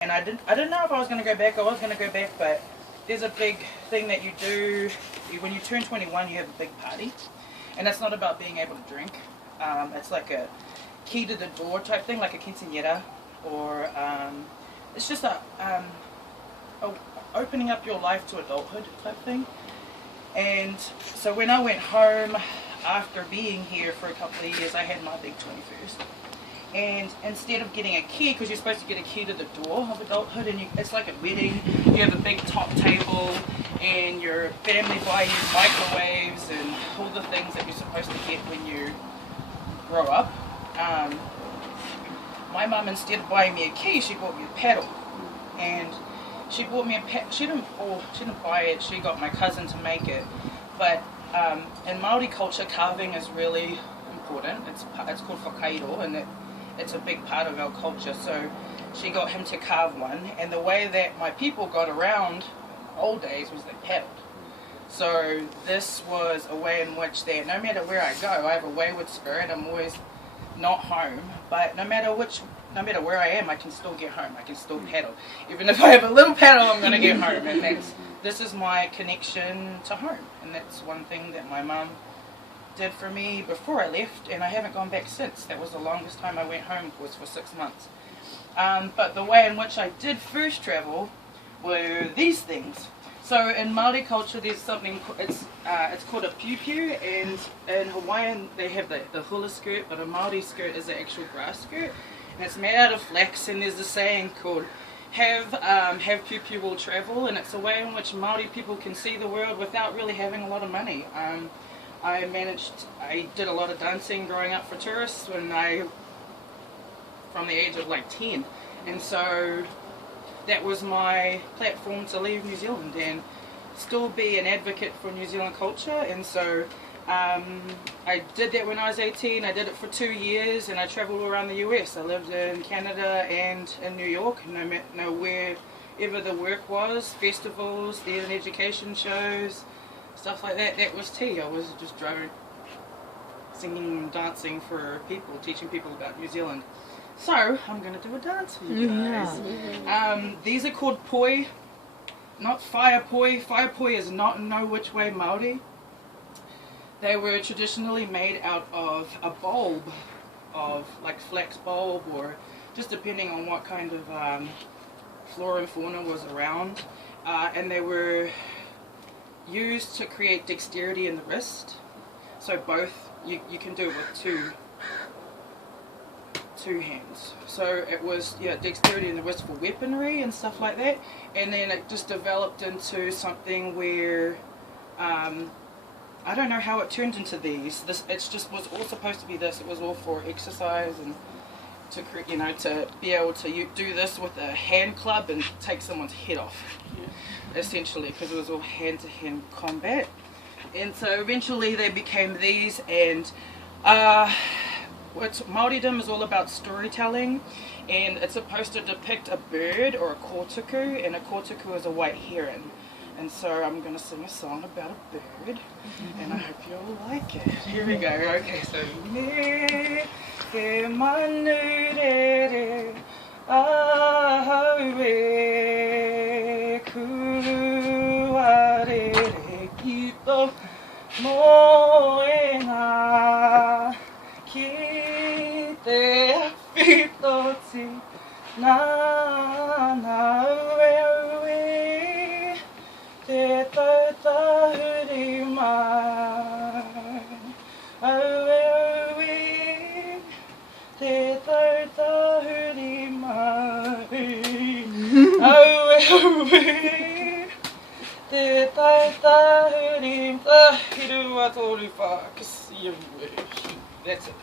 And I didn't know if I was going to go back. I was going to go back, but there's a big thing that you do. When you turn 21, you have a big party. And it's not about being able to drink. It's like a key to the door type thing, like a quinceañera. Or it's just a opening up your life to adulthood type thing. And so when I went home after being here for a couple of years, I had my big 21st. And instead of getting a key, because you're supposed to get a key to the door of adulthood, and it's like a wedding, you have a big top table, and your family buy you microwaves and all the things that you're supposed to get when you grow up. My mum, instead of buying me a key, she bought me a paddle. And she bought me a paddle. She didn't buy it, she got my cousin to make it. But in Māori culture, carving is really important. It's called whakairo, and it's a big part of our culture. So she got him to carve one, and the way that my people got around old days was they paddled. So this was a way in which that no matter where I go, I have a wayward spirit. I'm always not home, but no matter where I am, I can still get home. I can still paddle. Even if I have a little paddle, I'm gonna get home. And this is my connection to home, and that's one thing that my mum did for me before I left, and I haven't gone back since. That was the longest time I went home, was for 6 months. But the way in which I did first travel were these things. So in Māori culture, there's something, it's called a piu-piu, and in Hawaiian they have the hula skirt, but a Māori skirt is the actual grass skirt, and it's made out of flax, and there's a saying called have piu-piu will travel, and it's a way in which Māori people can see the world without really having a lot of money. I did a lot of dancing growing up for tourists from the age of like 10, and so that was my platform to leave New Zealand and still be an advocate for New Zealand culture. And so I did that when I was 18. I did it for 2 years, and I traveled around the US. I lived in Canada and in New York, wherever the work was, festivals, theatre and education shows, stuff like that. That was tea. I was just driving, singing and dancing for people, teaching people about New Zealand. So I'm going to do a dance for you guys. Yeah. These are called poi, not fire poi. Fire poi is not no which way Māori. They were traditionally made out of a bulb, of like flax bulb, or just depending on what kind of flora and fauna was around. And they were used to create dexterity in the wrist. So both, you can do it with two hands. So it was, yeah, dexterity in the wrist for weaponry and stuff like that. And then it just developed into something where, I don't know how it turned into these. It just was all supposed to be this. It was all for exercise and to be able to do this with a hand club and take someone's head off, essentially, because it was all hand-to-hand combat. And so eventually they became these, and Māoridom is all about storytelling, and it's supposed to depict a bird or a kōtuku, and a kōtuku is a white heron. And so I'm going to sing a song about a bird, and I hope you'll like it. Here we go. Okay, so me he manu re ahau re kua re re kito mo e ngā ki te whitoti nā ue te tautahuri mai aue te tautahuri mai aue te tautahuri tahiru wa toru whakasi. That's it.